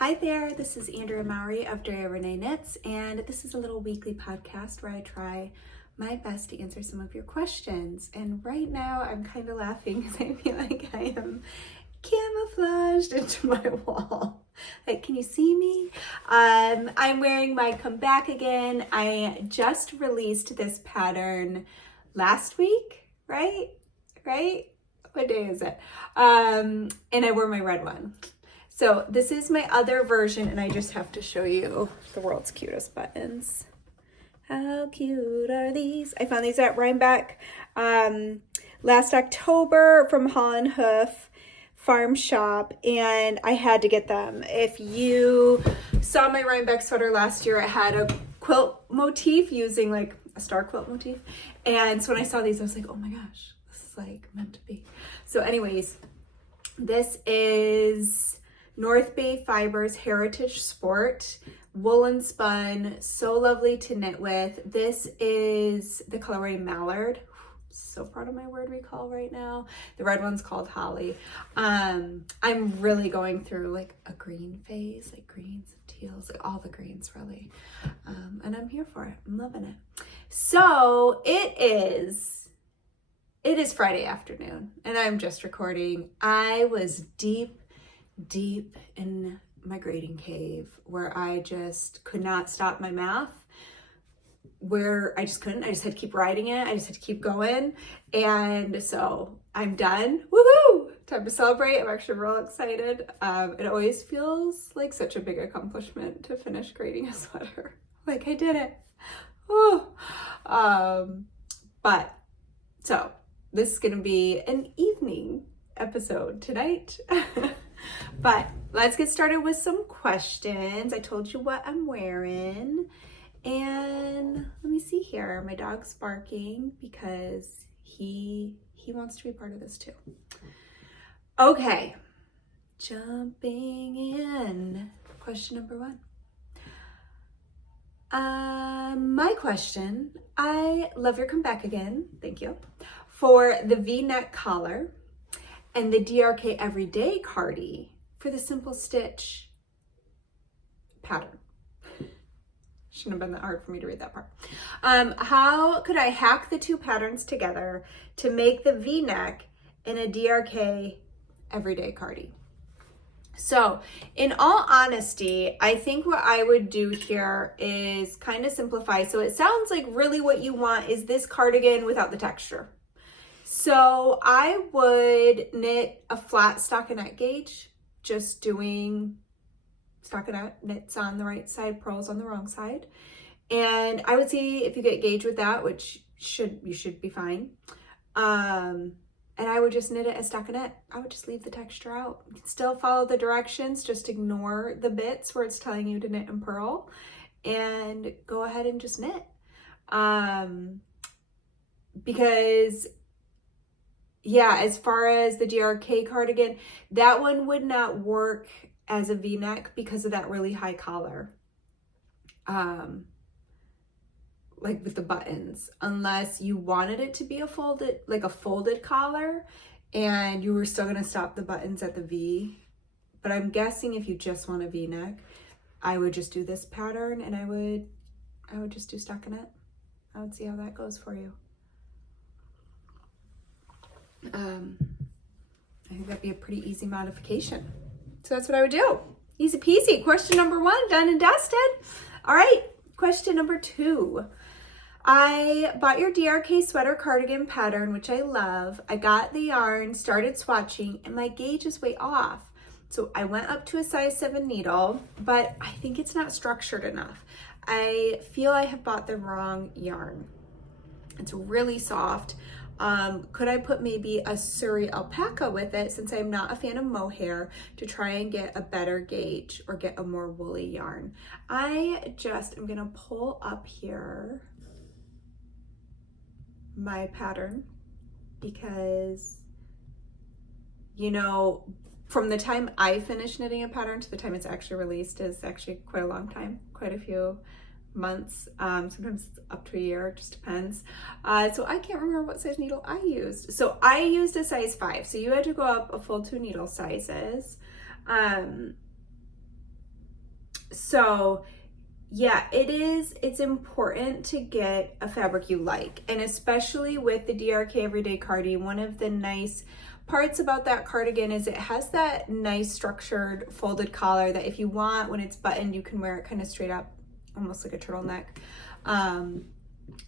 Hi there, this is Andrea Mowry of Andrea Renee Knits, and this is a little weekly podcast where I try my best to answer some of your questions. And right now I'm kind of laughing because I feel like I am camouflaged into my wall. Like, can you see me? I'm wearing my Come Back Again. I just released this pattern last week, right? What day is it? And I wore my red one. So this is my other version, and I just have to show you the world's cutest buttons. How cute are these? I found these at Rhinebeck last October from Holland Hoof Farm Shop, and I had to get them. If you saw my Rhinebeck sweater last year, it had a quilt motif using like a star quilt motif. And so when I saw these, I was like, oh my gosh, this is like meant to be. So anyways, this is North Bay Fibers Heritage Sport, woolen spun, so lovely to knit with. This is the colorway Mallard. So proud of my word recall right now. The red one's called Holly. I'm really going through like a green phase, like greens and teals, like all the greens really. And I'm here for it. I'm loving it. So it is Friday afternoon and I'm just recording. I was deep in my grading cave where I just could not stop my math, where I just couldn't. I just had to keep writing it. I just had to keep going. And so I'm done. Woohoo! Time to celebrate. I'm actually real excited. It always feels like such a big accomplishment to finish grading a sweater. Like I did it. Oh. But so this is going to be an evening episode tonight. But let's get started with some questions. I told you what I'm wearing. And let me see here. My dog's barking because he wants to be part of this too. Okay. Jumping in. Question number one. My question, I love your Come Back Again. Thank you. For the V-neck collar and the DRK Everyday Cardi for the simple stitch pattern. Shouldn't have been that hard for me to read that part. How could I hack the two patterns together to make the V-neck in a DRK Everyday Cardi? So in all honesty, I think what I would do here is kind of simplify. So it sounds like really what you want is this cardigan without the texture. So I would knit a flat stockinette gauge, just doing stockinette knits on the right side, purls on the wrong side. And I would see if you get gauge with that, which you should be fine. And I would just knit it as stockinette. I would just leave the texture out. You can still follow the directions, just ignore the bits where it's telling you to knit and purl and go ahead and just knit. Because yeah, as far as the DRK cardigan, that one would not work as a V-neck because of that really high collar. Like with the buttons, unless you wanted it to be a folded collar and you were still gonna stop the buttons at the V. But I'm guessing if you just want a V-neck, I would just do this pattern and I would just do stockinette. I would see how that goes for you. I think that'd be a pretty easy modification. So that's what I would do. Easy peasy. Question number one, done and dusted. All right, question number two. I bought your DRK sweater cardigan pattern, which I love. I got the yarn, started swatching, and my gauge is way off. So I went up to a size 7 needle, but I think it's not structured enough. I feel I have bought the wrong yarn. It's really soft. Could I put maybe a suri alpaca with it, since I'm not a fan of mohair, to try and get a better gauge or get a more woolly yarn? I'm gonna pull up here my pattern because, you know, from the time I finish knitting a pattern to the time it's actually released is actually quite a long time, quite a few months, sometimes up to a year, it just depends. So I can't remember what size needle I used. So I used a size 5, so you had to go up a full 2 needle sizes. So yeah, it's important to get a fabric you like, and especially with the DRK Everyday Cardi, one of the nice parts about that cardigan is it has that nice structured folded collar that if you want, when it's buttoned, you can wear it kind of straight up, almost like a turtleneck.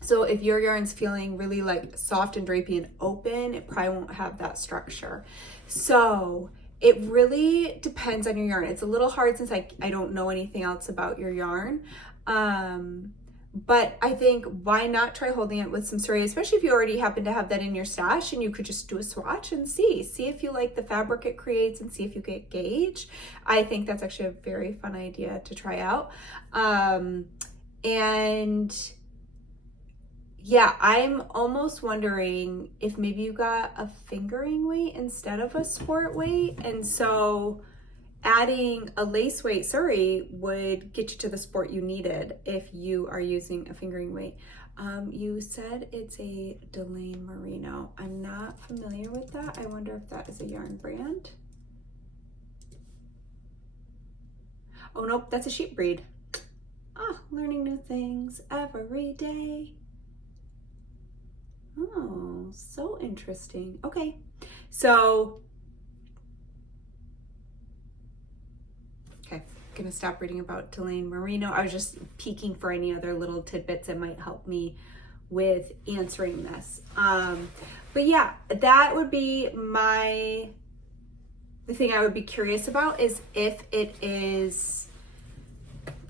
So if your yarn's feeling really like soft and drapey and open, it probably won't have that structure. So it really depends on your yarn. It's a little hard since I don't know anything else about your yarn. But I think why not try holding it with some suri, especially if you already happen to have that in your stash, and you could just do a swatch and see if you like the fabric it creates and see if you get gauge. I think that's actually a very fun idea to try out. And yeah, I'm almost wondering if maybe you got a fingering weight instead of a sport weight. And so adding a lace weight suri would get you to the sport you needed if you are using a fingering weight. You said it's a Delaine merino. I'm not familiar with that. I wonder if that is a yarn brand. Oh, nope, that's a sheep breed. Ah, learning new things every day. Oh, so interesting. Okay, so, gonna stop reading about Delaine merino. I was just peeking for any other little tidbits that might help me with answering this. But yeah, that would be the thing I would be curious about, is if it is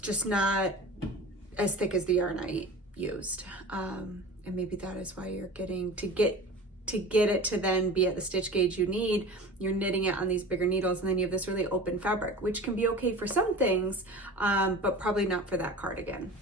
just not as thick as the yarn I used. And maybe that is why you're getting to get it to then be at the stitch gauge you need. You're knitting it on these bigger needles, and then you have this really open fabric, which can be okay for some things, but probably not for that cardigan.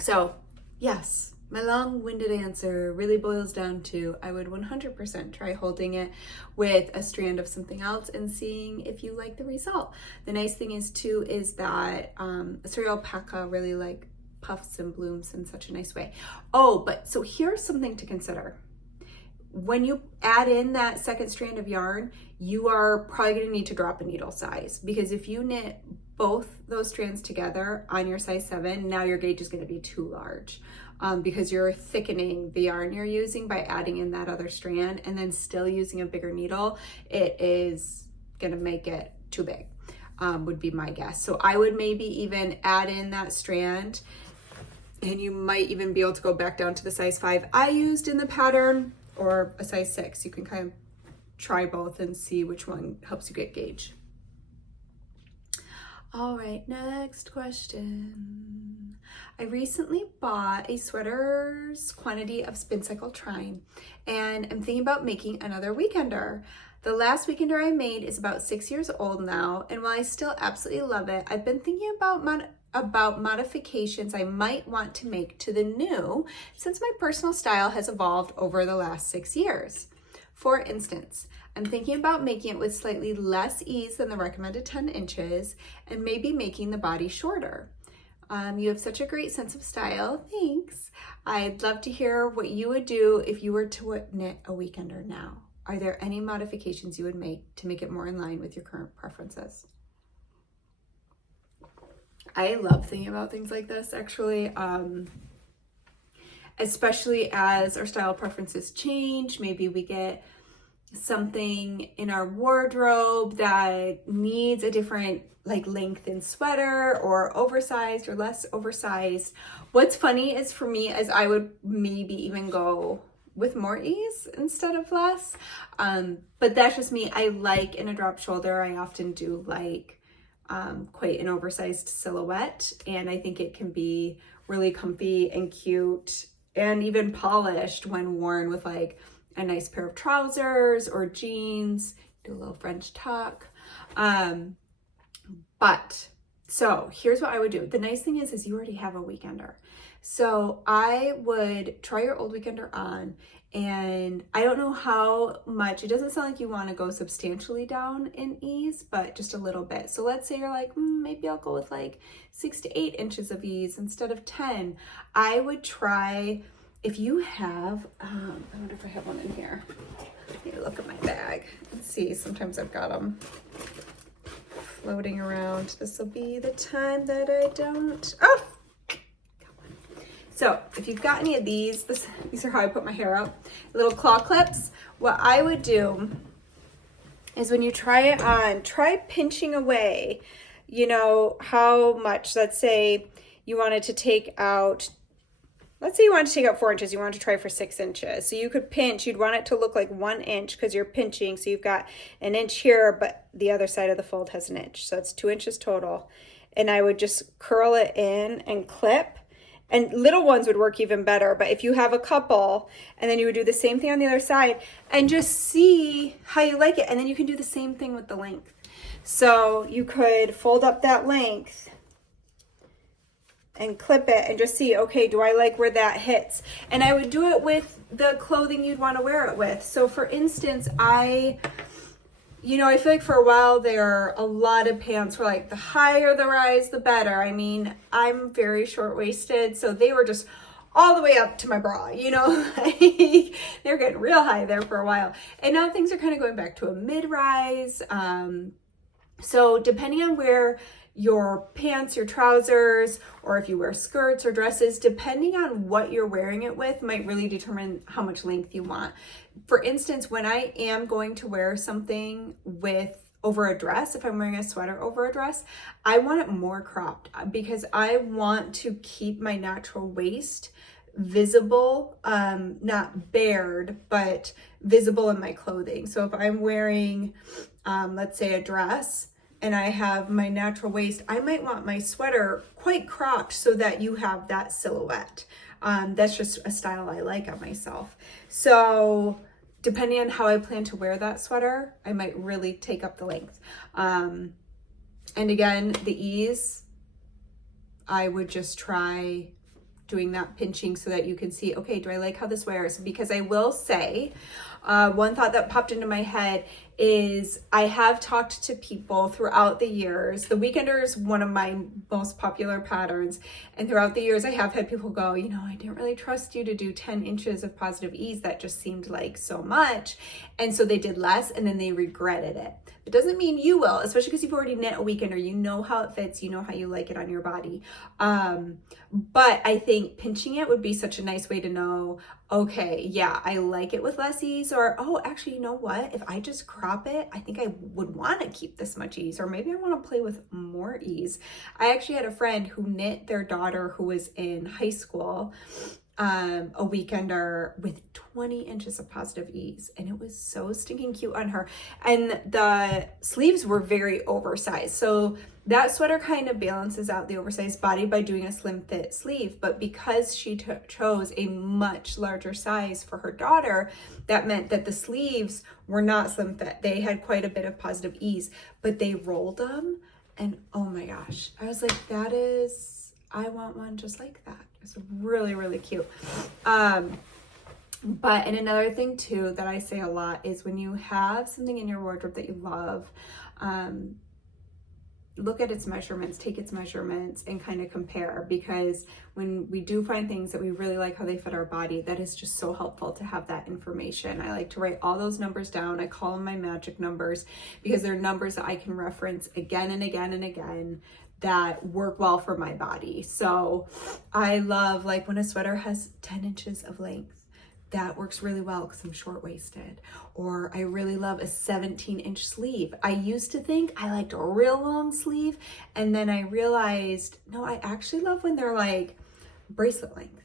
So yes, my long-winded answer really boils down to I would 100% try holding it with a strand of something else and seeing if you like the result. The nice thing is too is that suri alpaca really like puffs and blooms in such a nice way. Oh, but so here's something to consider. When you add in that second strand of yarn, you are probably going to need to drop a needle size, because if you knit both those strands together on your size 7, now your gauge is going to be too large, because you're thickening the yarn you're using by adding in that other strand and then still using a bigger needle. It is going to make it too big, would be my guess. So I would maybe even add in that strand, and you might even be able to go back down to the size 5 I used in the pattern, or a size 6. You can kind of try both and see which one helps you get gauge. All right, next question. I recently bought a sweater's quantity of spin cycle twine, and I'm thinking about making another weekender. The last weekender I made is about 6 years old now, and while I still absolutely love it, I've been thinking about modifications I might want to make to the new, since my personal style has evolved over the last 6 years. For instance, I'm thinking about making it with slightly less ease than the recommended 10 inches and maybe making the body shorter. You have such a great sense of style. Thanks. I'd love to hear what you would do if you were to knit a weekender now. Are there any modifications you would make to make it more in line with your current preferences? I love thinking about things like this, actually, especially as our style preferences change. Maybe we get something in our wardrobe that needs a different like length in sweater, or oversized or less oversized. What's funny is for me, as I would maybe even go with more ease instead of less. But that's just me. I like in a drop shoulder, I often do like quite an oversized silhouette, and I think it can be really comfy and cute and even polished when worn with like a nice pair of trousers or jeans. Do a little French tuck. But so here's what I would do. The nice thing is you already have a weekender. So I would try your old weekender on, and I don't know how much, it doesn't sound like you want to go substantially down in ease, but just a little bit. So let's say you're like, maybe I'll go with like 6 to 8 inches of ease instead of 10. I would try, if you have, I wonder if I have one in here. Let me look at my bag and see. Sometimes I've got them floating around. This will be the time that I don't, oh! So if you've got any of these, these are how I put my hair up, little claw clips. What I would do is when you try it on, try pinching away, you know, how much, let's say you wanted to take out, let's say you wanted to take out 4 inches, you wanted to try for 6 inches. So you could pinch, you'd want it to look like 1 inch because you're pinching. So you've got an inch here, but the other side of the fold has an inch. So it's 2 inches total. And I would just curl it in and clip. And little ones would work even better, but if you have a couple, and then you would do the same thing on the other side and just see how you like it. And then you can do the same thing with the length. So you could fold up that length and clip it and just see, okay, do I like where that hits? And I would do it with the clothing you'd want to wear it with. So for instance, I feel like for a while there, a lot of pants were like the higher the rise, the better. I mean, I'm very short-waisted, so they were just all the way up to my bra, you know, like, they're getting real high there for a while. And now things are kind of going back to a mid-rise. So depending on where your pants, your trousers, or if you wear skirts or dresses, depending on what you're wearing it with might really determine how much length you want. For instance, when I am going to wear something over a dress, if I'm wearing a sweater over a dress, I want it more cropped because I want to keep my natural waist visible, not bared, but visible in my clothing. So if I'm wearing, let's say a dress, and I have my natural waist, I might want my sweater quite cropped so that you have that silhouette. That's just a style I like on myself. So depending on how I plan to wear that sweater, I might really take up the length. And again, the ease, I would just try doing that pinching so that you can see, okay, do I like how this wears? Because I will say, one thought that popped into my head is I have talked to people throughout the years. The weekender is one of my most popular patterns. And throughout the years, I have had people go, you know, I didn't really trust you to do 10 inches of positive ease. That just seemed like so much. And so they did less and then they regretted it. It doesn't mean you will, especially because you've already knit a weekender. You know how it fits. You know how you like it on your body. But I think pinching it would be such a nice way to know, okay, yeah, I like it with less ease, or, oh, actually, you know what? If I just crop it, I think I would want to keep this much ease, or maybe I want to play with more ease. I actually had a friend who knit their daughter who was in high school, a weekender with 20 inches of positive ease, and it was so stinking cute on her. And the sleeves were very oversized, so that sweater kind of balances out the oversized body by doing a slim fit sleeve. But because she chose a much larger size for her daughter, that meant that the sleeves were not slim fit. They had quite a bit of positive ease, but they rolled them, and oh my gosh, I was like, I want one just like that. It's really, really cute. And another thing too that I say a lot is when you have something in your wardrobe that you love, look at its measurements, take its measurements and kind of compare, because when we do find things that we really like how they fit our body, that is just so helpful to have that information. I like to write all those numbers down. I call them my magic numbers because they're numbers that I can reference again and again and again that work well for my body. So I love, like, when a sweater has 10 inches of length, that works really well because I'm short-waisted. Or I really love a 17-inch sleeve. I used to think I liked a real long sleeve, and then I realized, no, I actually love when they're like bracelet length.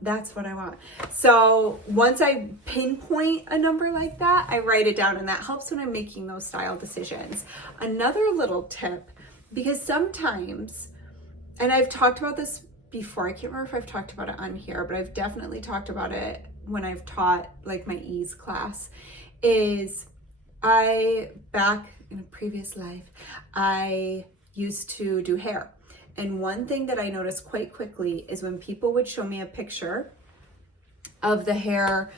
That's what I want. So once I pinpoint a number like that, I write it down, and that helps when I'm making those style decisions. Another little tip, because sometimes, and I've talked about this before, I can't remember if I've talked about it on here, but I've definitely talked about it when I've taught like my ease class, is back in a previous life, I used to do hair. And one thing that I noticed quite quickly is when people would show me a picture of the hair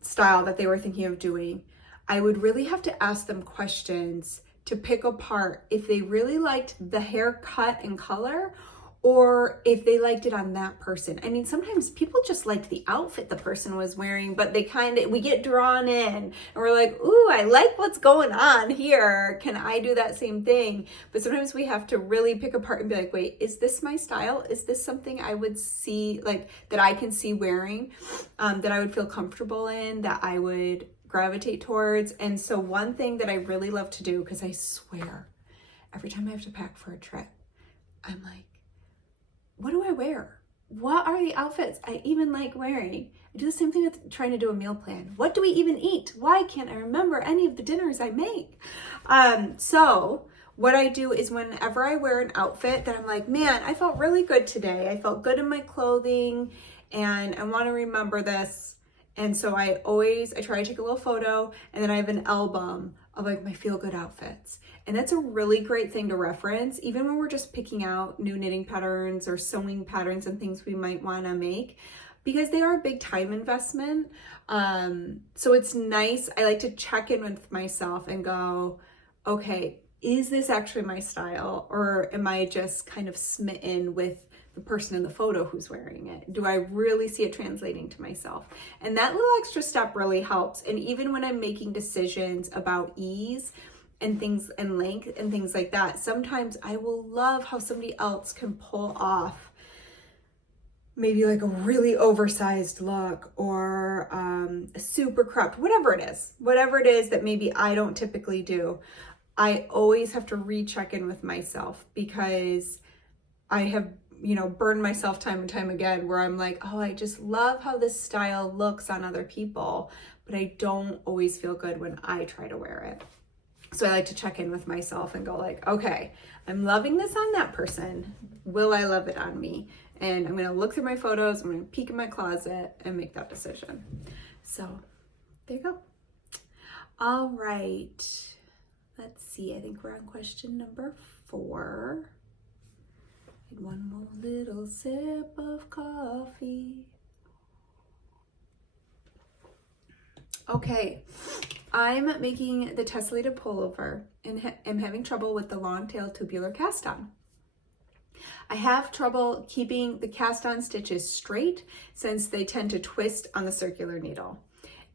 style that they were thinking of doing, I would really have to ask them questions to pick apart if they really liked the hair cut and color, or if they liked it on that person. I mean, sometimes people just liked the outfit the person was wearing, but we get drawn in and we're like, ooh, I like what's going on here. Can I do that same thing? But sometimes we have to really pick apart and be like, wait, is this my style? Is this something I would see, like that I can see wearing, that I would feel comfortable in, that I would gravitate towards? And so one thing that I really love to do, because I swear, every time I have to pack for a trip, I'm like, what do I wear? What are the outfits I even like wearing? I do the same thing with trying to do a meal plan. What do we even eat? Why can't I remember any of the dinners I make? So what I do is whenever I wear an outfit that I'm like, man, I felt really good today. I felt good in my clothing and I want to remember this. And so I try to take a little photo, and then I have an album of like my feel good outfits. And that's a really great thing to reference, even when we're just picking out new knitting patterns or sewing patterns and things we might want to make, because they are a big time investment. So it's nice. I like to check in with myself and go, okay, is this actually my style? Or am I just kind of smitten with the person in the photo who's wearing it? Do I really see it translating to myself? And that little extra step really helps. And even when I'm making decisions about ease and things and length and things like that, sometimes I will love how somebody else can pull off maybe like a really oversized look or a super cropped, whatever it is that maybe I don't typically do. I always have to recheck in with myself, because I have, burned myself time and time again where I'm like, oh, I just love how this style looks on other people, but I don't always feel good when I try to wear it. So I like to check in with myself and go like, okay, I'm loving this on that person. Will I love it on me? And I'm going to look through my photos. I'm going to peek in my closet and make that decision. So there you go. All right. Let's see. I think we're on question number 4. One more little sip of coffee. Okay, I'm making the tessellated pullover and am having trouble with the long tail tubular cast on. I have trouble keeping the cast on stitches straight since they tend to twist on the circular needle.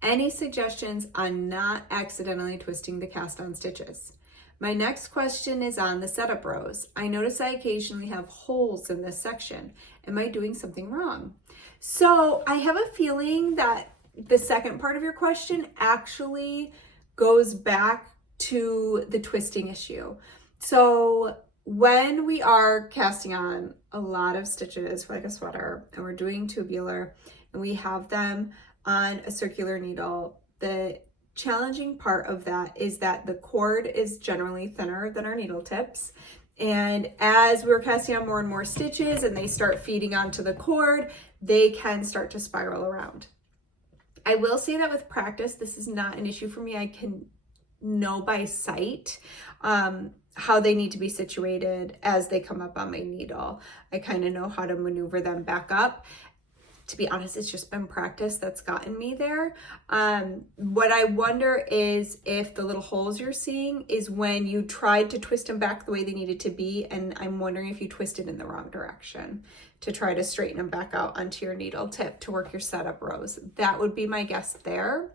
Any suggestions on not accidentally twisting the cast on stitches? My next question is on the setup rows. I notice I occasionally have holes in this section. Am I doing something wrong? So I have a feeling that the second part of your question actually goes back to the twisting issue. So when we are casting on a lot of stitches for like a sweater and we're doing tubular and we have them on a circular needle, the challenging part of that is that the cord is generally thinner than our needle tips. And as we're casting on more and more stitches and they start feeding onto the cord, they can start to spiral around. I will say that with practice, this is not an issue for me. I can know by sight how they need to be situated as they come up on my needle. I kind of know how to maneuver them back up. To be honest, it's just been practice that's gotten me there. What I wonder is if the little holes you're seeing is when you tried to twist them back the way they needed to be, and I'm wondering if you twisted in the wrong direction to try to straighten them back out onto your needle tip to work your setup rows. That would be my guess there.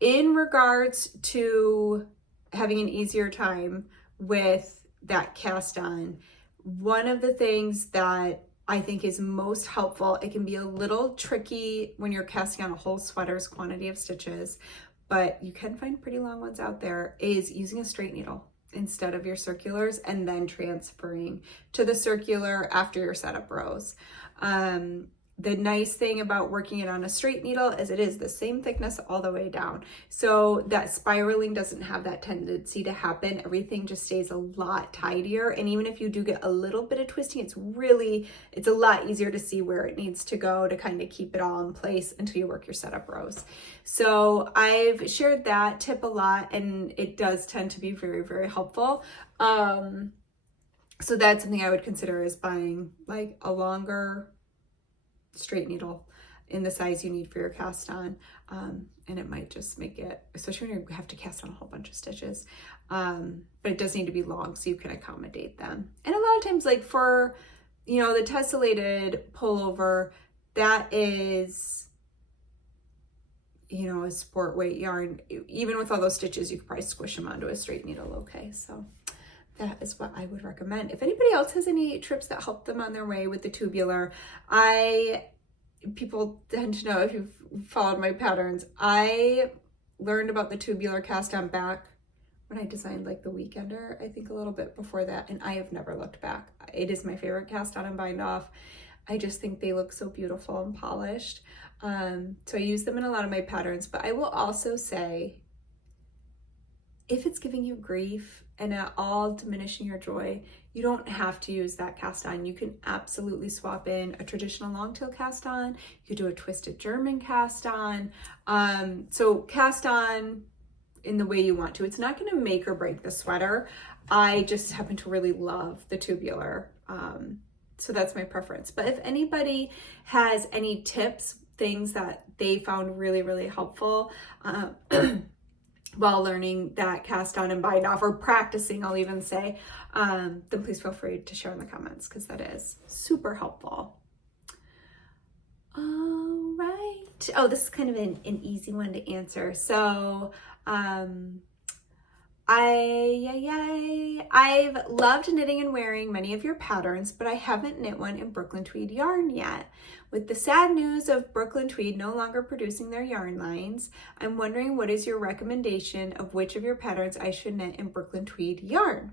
In regards to having an easier time with that cast on, one of the things that I think is most helpful, it can be a little tricky when you're casting on a whole sweater's quantity of stitches, but you can find pretty long ones out there, is using a straight needle instead of your circulars and then transferring to the circular after your setup rows. The nice thing about working it on a straight needle is it is the same thickness all the way down. So that spiraling doesn't have that tendency to happen. Everything just stays a lot tidier. And even if you do get a little bit of twisting, it's a lot easier to see where it needs to go to kind of keep it all in place until you work your setup rows. So I've shared that tip a lot and it does tend to be very, very helpful. So that's something I would consider is buying like a longer straight needle in the size you need for your cast on, and it might just make it, especially when you have to cast on a whole bunch of stitches, but it does need to be long so you can accommodate them. And a lot of times, like for you know, the tessellated pullover, that is, you know, a sport weight yarn. Even with all those stitches, you could probably squish them onto a straight needle okay. So that is what I would recommend. If anybody else has any trips that help them on their way with the tubular, people tend to know, if you've followed my patterns, I learned about the tubular cast on back when I designed like the Weekender, I think a little bit before that, and I have never looked back. It is my favorite cast on and bind off. I just think they look so beautiful and polished. So I use them in a lot of my patterns, but I will also say, if it's giving you grief and at all diminishing your joy, you don't have to use that cast on. You can absolutely swap in a traditional long tail cast on. You could do a twisted German cast on. So cast on in the way you want to. It's not going to make or break the sweater. I just happen to really love the tubular. So that's my preference. But if anybody has any tips, things that they found really, really helpful while learning that cast on and bind off, or practicing, I'll even say, then please feel free to share in the comments, because that is super helpful. All right. Oh, this is kind of an easy one to answer. So I've loved knitting and wearing many of your patterns, but I haven't knit one in Brooklyn Tweed yarn yet. With the sad news of Brooklyn Tweed no longer producing their yarn lines, I'm wondering, what is your recommendation of which of your patterns I should knit in Brooklyn Tweed yarn?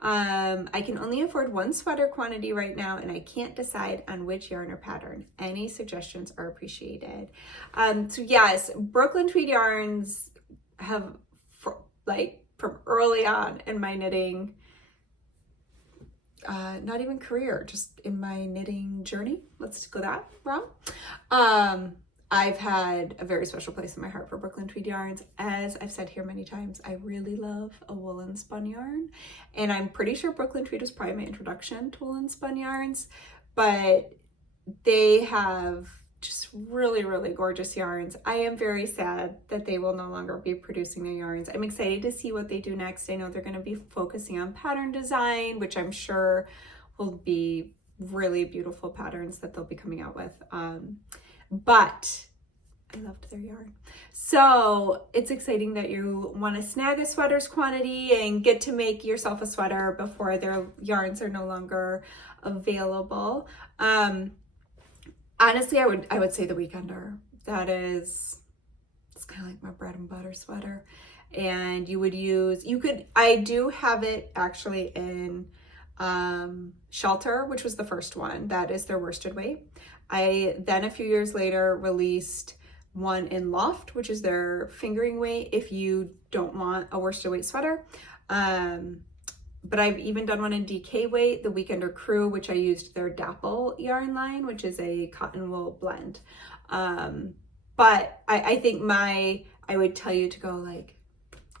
I can only afford one sweater quantity right now, and I can't decide on which yarn or pattern. Any suggestions are appreciated. So yes, Brooklyn Tweed yarns have, from early on in my knitting, not even career, just in my knitting journey, let's go that route. I've had a very special place in my heart for Brooklyn Tweed yarns. As I've said here many times, I really love a woolen spun yarn, and I'm pretty sure Brooklyn Tweed was probably my introduction to woolen spun yarns, but they have just really, really gorgeous yarns. I am very sad that they will no longer be producing their yarns. I'm excited to see what they do next. I know they're going to be focusing on pattern design, which I'm sure will be really beautiful patterns that they'll be coming out with. But I loved their yarn. So it's exciting that you want to snag a sweater's quantity and get to make yourself a sweater before their yarns are no longer available. Honestly, I would say the Weekender. It's kind of like my bread and butter sweater. And I do have it actually in Shelter, which was the first one. That is their worsted weight. I then, a few years later, released one in Loft, which is their fingering weight if you don't want a worsted weight sweater. But I've even done one in DK weight, the Weekender Crew, which I used their Dapple yarn line, which is a cotton wool blend. But I think I would tell you to go like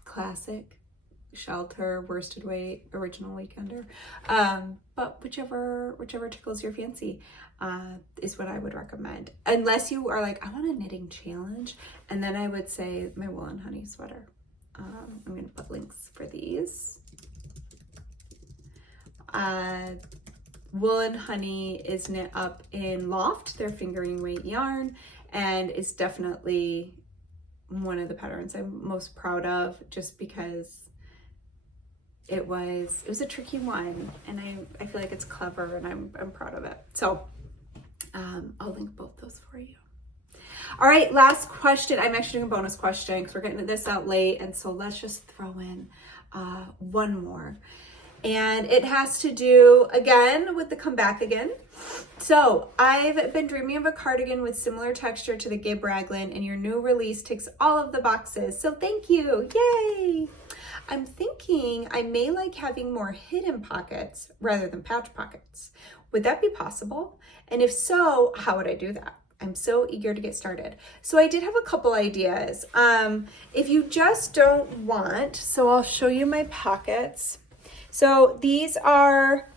classic, Shelter, worsted weight, original Weekender. But whichever tickles your fancy is what I would recommend. Unless you are like, I want a knitting challenge, and then I would say my Wool and Honey sweater. I'm going to put links for these. Wool and Honey is knit up in Loft, their fingering weight yarn, and is definitely one of the patterns I'm most proud of, just because it was a tricky one, and I feel like it's clever, and I'm proud of it. So I'll link both those for you. All right, last question. I'm actually doing a bonus question because we're getting this out late, and so let's just throw in one more. And it has to do, again, with the Come Back Again. So I've been dreaming of a cardigan with similar texture to the Gib Raglan, and your new release ticks all of the boxes. So thank you. Yay! I'm thinking I may like having more hidden pockets rather than patch pockets. Would that be possible? And if so, how would I do that? I'm so eager to get started. So I did have a couple ideas. If you just don't want, so I'll show you my pockets. So these are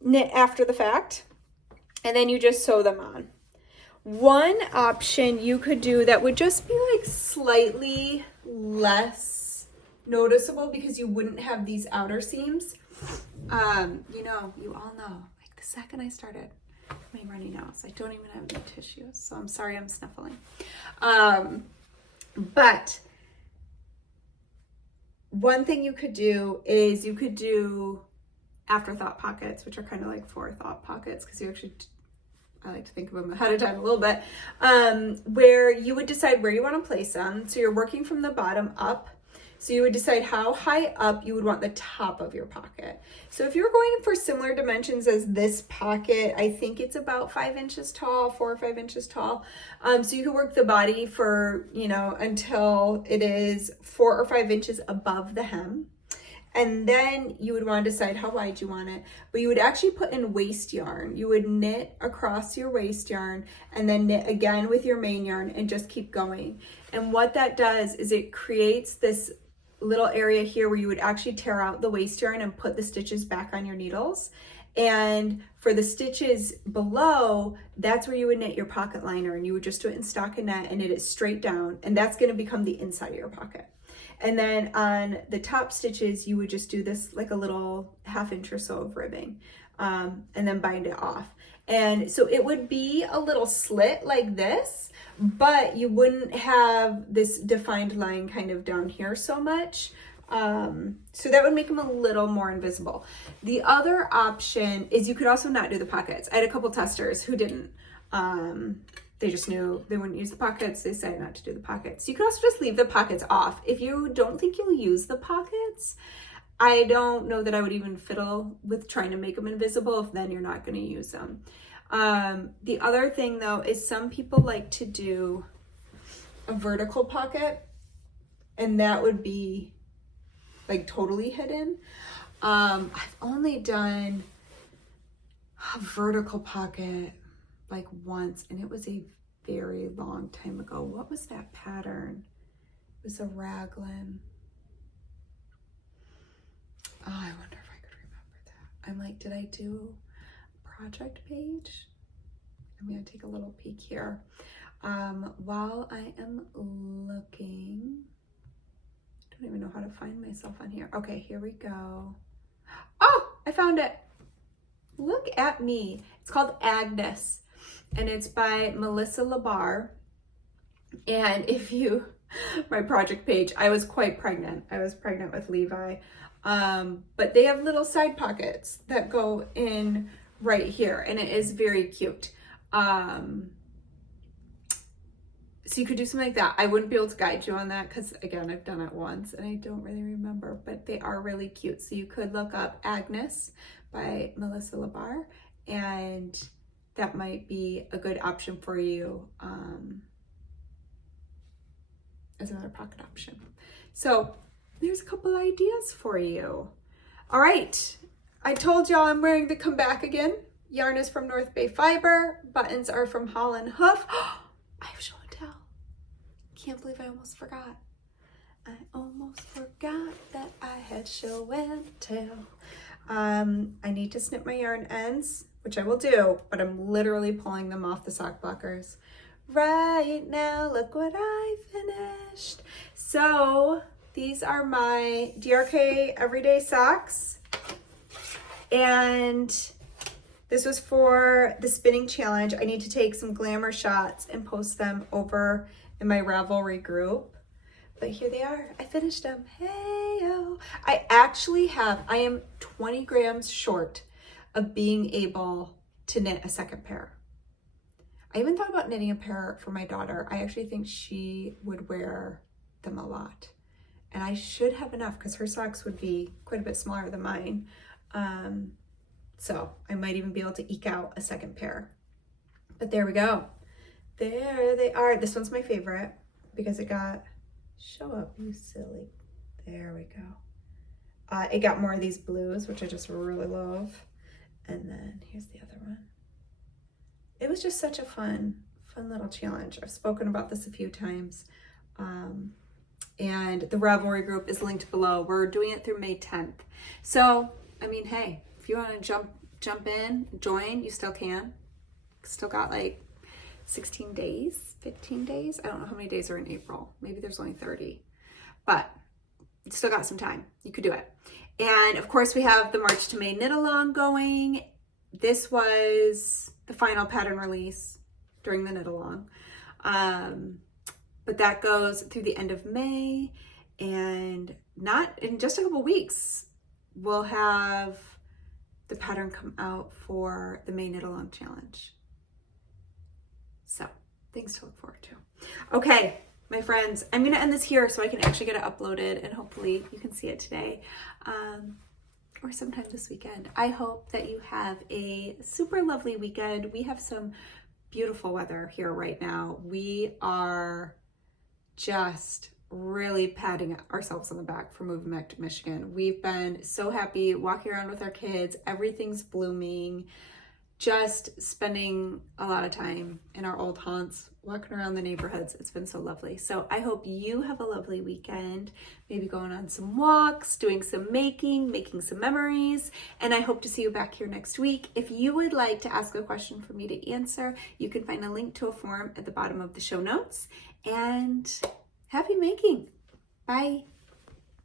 knit after the fact, and then you just sew them on. One option you could do that would just be like slightly less noticeable because you wouldn't have these outer seams. You all know, like the second I started my runny nose. I don't even have any tissues, so I'm sorry I'm sniffling. But one thing you could do is you could do afterthought pockets, which are kind of like forethought pockets, because you actually, I like to think of them ahead of time a little bit, where you would decide where you want to place them. So you're working from the bottom up. So you would decide how high up you would want the top of your pocket. So if you're going for similar dimensions as this pocket, I think it's about 5 inches tall, 4 or 5 inches tall. So you can work the body for, you know, until it is 4 or 5 inches above the hem. And then you would want to decide how wide you want it, but you would actually put in waist yarn. You would knit across your waist yarn and then knit again with your main yarn and just keep going. And what that does is it creates this little area here where you would actually tear out the waist yarn and put the stitches back on your needles. And for the stitches below, that's where you would knit your pocket liner, and you would just do it in stockinette and knit it straight down, and that's going to become the inside of your pocket. And then on the top stitches, you would just do this like a little 1/2 inch or so of ribbing, and then bind it off. And so it would be a little slit like this, but you wouldn't have this defined line kind of down here so much. So that would make them a little more invisible. The other option is you could also not do the pockets. I had a couple testers who didn't. They just knew they wouldn't use the pockets. They decided not to do the pockets. You could also just leave the pockets off. If you don't think you'll use the pockets, I don't know that I would even fiddle with trying to make them invisible if then you're not going to use them. The other thing though is some people like to do a vertical pocket, and that would be like totally hidden. I've only done a vertical pocket like once, and it was a very long time ago. What was that pattern? It was a raglan. Oh, I wonder if I could remember that. I'm like, did I do a project page? I'm gonna take a little peek here. While I am looking, I don't even know how to find myself on here. Okay, here we go. Oh, I found it. Look at me. It's called Agnes, and it's by Melissa Labar. And if you, my project page, I was quite pregnant. I was pregnant with Levi. But they have little side pockets that go in right here, and it is very cute. So you could do something like that. I wouldn't be able to guide you on that because, again, I've done it once and I don't really remember, but they are really cute. So you could look up Agnes by Melissa Labar, and that might be a good option for you as another pocket option. So there's a couple ideas for you. All right, I told y'all I'm wearing the Come Back Again. Yarn is from North Bay Fiber. Buttons are from Holland Hoof. I have show and tell. Can't believe I almost forgot. I almost forgot that I had show and tell. I need to snip my yarn ends, which I will do, but I'm literally pulling them off the sock blockers right now. Look what I finished. So these are my DRK Everyday Socks, and this was for the spinning challenge. I need to take some glamour shots and post them over in my Ravelry group. But here they are. I finished them. Hey-o. I am 20 grams short of being able to knit a second pair. I even thought about knitting a pair for my daughter. I actually think she would wear them a lot. And I should have enough because her socks would be quite a bit smaller than mine. So I might even be able to eke out a second pair. But there we go. There they are. This one's my favorite because it got, show up, you silly. There we go. It got more of these blues, which I just really love. And then here's the other one. It was just such a fun little challenge. I've spoken about this a few times. And the Ravelry group is linked below. We're doing it through May 10th. So, I mean, hey, if you want to jump in, join, you still can. Still got like 16 days, 15 days. I don't know how many days are in April. Maybe there's only 30, but you still got some time. You could do it. And of course we have the March to May knit along going. this was the final pattern release during the knit along. But that goes through the end of May, and not in just a couple weeks, we'll have the pattern come out for the May Knit Along Challenge. So things to look forward to. Okay, my friends, I'm gonna end this here so I can actually get it uploaded, and hopefully you can see it today. Or sometime this weekend. I hope that you have a super lovely weekend. We have some beautiful weather here right now. We are just really patting ourselves on the back for moving back to Michigan. We've been so happy walking around with our kids. Everything's blooming. Just spending a lot of time in our old haunts, walking around the neighborhoods. It's been so lovely. So I hope you have a lovely weekend, maybe going on some walks, doing some making some memories, and I hope to see you back here next week. If you would like to ask a question for me to answer, you can find a link to a form at the bottom of the show notes, and happy making. Bye.